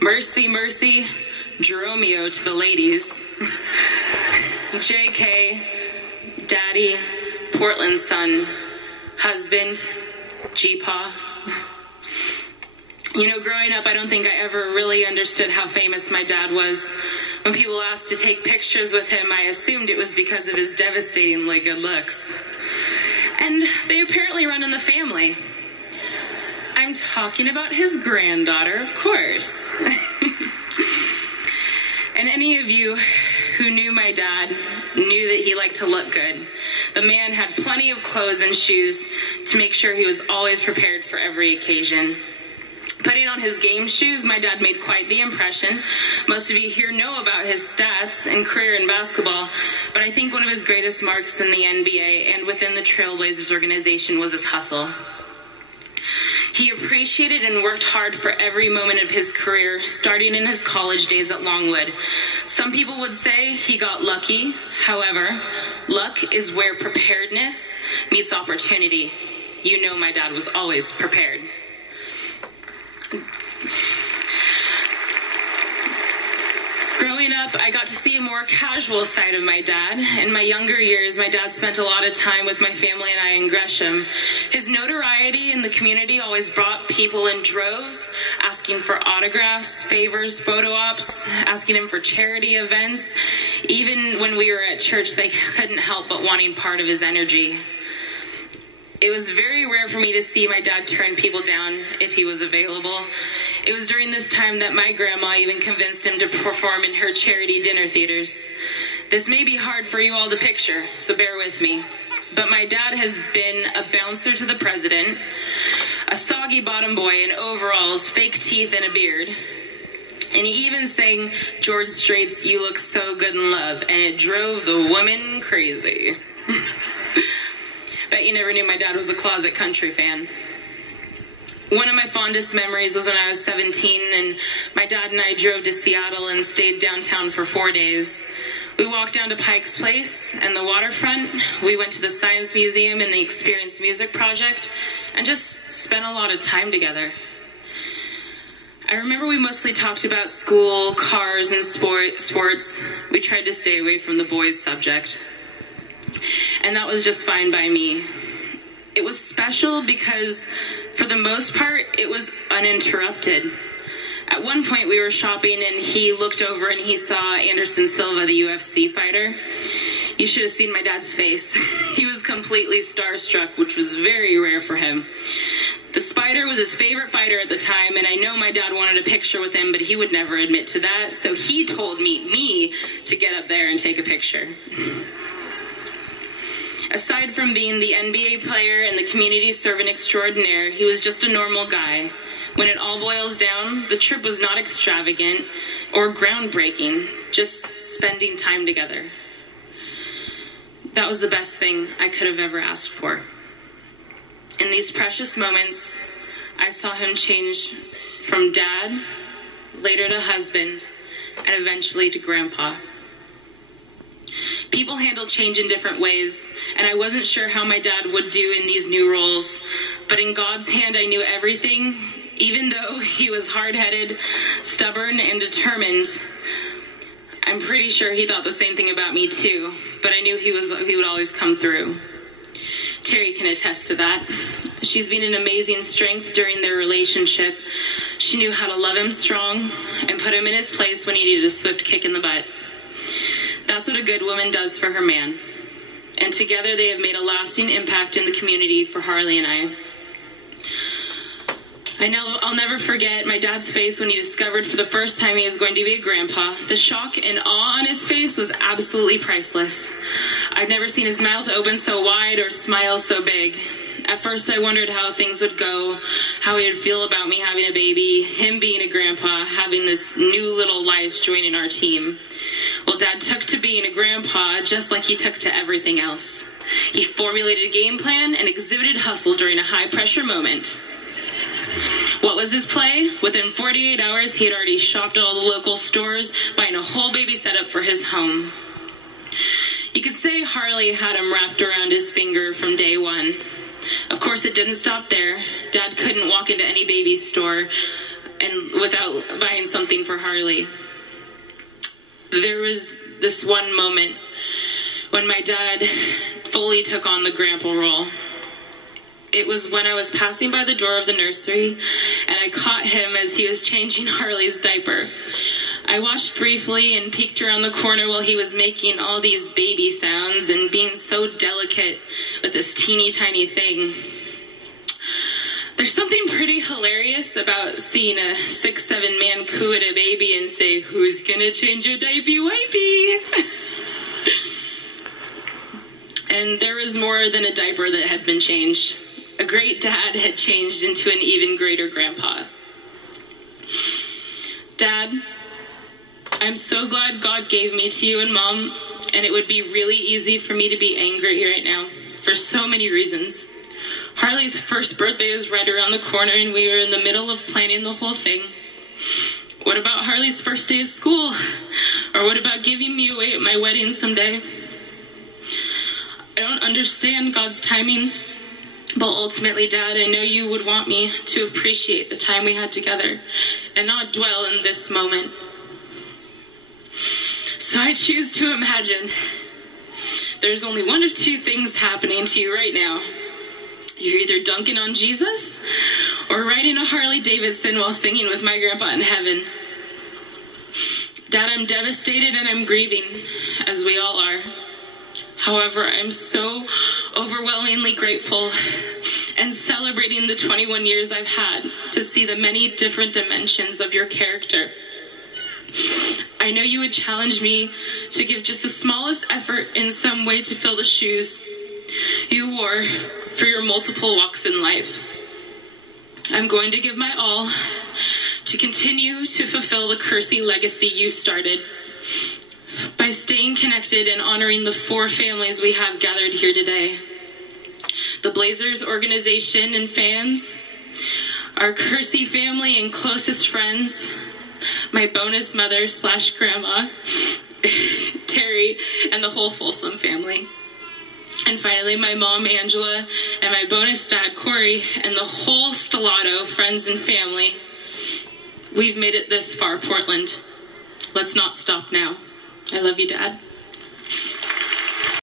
Mercy, mercy, Jeromeo to the ladies. JK, daddy, Portland son, husband, G-paw. You know, growing up, I don't think I ever really understood how famous my dad was. When people asked to take pictures with him, I assumed it was because of his devastatingly good looks. And they apparently run in the family. I'm talking about his granddaughter, of course. And any of you who knew my dad knew that he liked to look good. The man had plenty of clothes and shoes to make sure he was always prepared for every occasion. Putting on his game shoes, my dad made quite the impression. Most of you here know about his stats and career in basketball, but I think one of his greatest marks in the NBA and within the Trailblazers organization was his hustle. He appreciated and worked hard for every moment of his career, starting in his college days at Longwood. Some people would say he got lucky. However, luck is where preparedness meets opportunity. You know my dad was always prepared. Growing up, I got to see a more casual side of my dad. In my younger years, my dad spent a lot of time with my family and I in Gresham. His notoriety in the community always brought people in droves, asking for autographs, favors, photo ops, asking him for charity events. Even when we were at church, they couldn't help but wanting part of his energy. It was very rare for me to see my dad turn people down if he was available. It was during this time that my grandma even convinced him to perform in her charity dinner theaters. This may be hard for you all to picture, so bear with me. But my dad has been a bouncer to the president, a soggy bottom boy in overalls, fake teeth, and a beard. And he even sang George Strait's "You Look So Good in Love," and it drove the women crazy. Bet you never knew my dad was a closet country fan. One of my fondest memories was when I was 17 and my dad and I drove to Seattle and stayed downtown for 4 days. We walked down to Pike's Place and the waterfront. We went to the Science Museum and the Experience Music Project and just spent a lot of time together. I remember we mostly talked about school, cars, and sports. We tried to stay away from the boys' subject. And that was just fine by me. It was special because, for the most part, it was uninterrupted. At one point, we were shopping, and he looked over and he saw Anderson Silva, the UFC fighter. You should have seen my dad's face. He was completely starstruck, which was very rare for him. The Spider was his favorite fighter at the time, and I know my dad wanted a picture with him, but he would never admit to that, so he told me to get up there and take a picture. Aside from being the NBA player and the community servant extraordinaire, he was just a normal guy. When it all boils down, the trip was not extravagant or groundbreaking, just spending time together. That was the best thing I could have ever asked for. In these precious moments, I saw him change from dad, later to husband, and eventually to grandpa. People handle change in different ways, and I wasn't sure how my dad would do in these new roles, but in God's hand I knew everything, even though he was hard-headed, stubborn, and determined. I'm pretty sure he thought the same thing about me too, but I knew he would always come through. Terry can attest to that. She's been an amazing strength during their relationship. She knew how to love him strong and put him in his place when he needed a swift kick in the butt. That's what a good woman does for her man. And together they have made a lasting impact in the community for Harley and I. I'll never forget my dad's face when he discovered for the first time he was going to be a grandpa. The shock and awe on his face was absolutely priceless. I've never seen his mouth open so wide or smile so big. At first I wondered how things would go, how he would feel about me having a baby, him being a grandpa, having this new little life joining our team. Well, Dad took to being a grandpa just like he took to everything else. He formulated a game plan and exhibited hustle during a high-pressure moment. What was his play? Within 48 hours, he had already shopped at all the local stores, buying a whole baby setup for his home. You could say Harley had him wrapped around his finger from day one. Of course, it didn't stop there. Dad couldn't walk into any baby store and without buying something for Harley. There was this one moment when my dad fully took on the grandpa role. It was when I was passing by the door of the nursery, and I caught him as he was changing Harley's diaper. I watched briefly and peeked around the corner while he was making all these baby sounds and being so delicate with this teeny tiny thing. There's something pretty hilarious about seeing a 6'7" man coo at a baby and say, "Who's gonna change your diaper, wipey?" And there was more than a diaper that had been changed. A great dad had changed into an even greater grandpa. Dad, I'm so glad God gave me to you and Mom, and it would be really easy for me to be angry right now for so many reasons. Harley's first birthday is right around the corner, and we were in the middle of planning the whole thing. What about Harley's first day of school? Or what about giving me away at my wedding someday? I don't understand God's timing, but ultimately, Dad, I know you would want me to appreciate the time we had together and not dwell in this moment. So I choose to imagine there's only one of two things happening to you right now. You're either dunking on Jesus or riding a Harley Davidson while singing with my grandpa in heaven. Dad, I'm devastated and I'm grieving, as we all are. However, I'm so overwhelmingly grateful and celebrating the 21 years I've had to see the many different dimensions of your character. I know you would challenge me to give just the smallest effort in some way to fill the shoes you wore for your multiple walks in life. I'm going to give my all to continue to fulfill the Kersey legacy you started by staying connected and honoring the 4 families we have gathered here today. The Blazers organization and fans, our Kersey family and closest friends, my bonus mother / grandma, Terry, and the whole Folsom family. And finally, my mom, Angela, and my bonus dad, Corey, and the whole Stellato, friends and family. We've made it this far, Portland. Let's not stop now. I love you, Dad.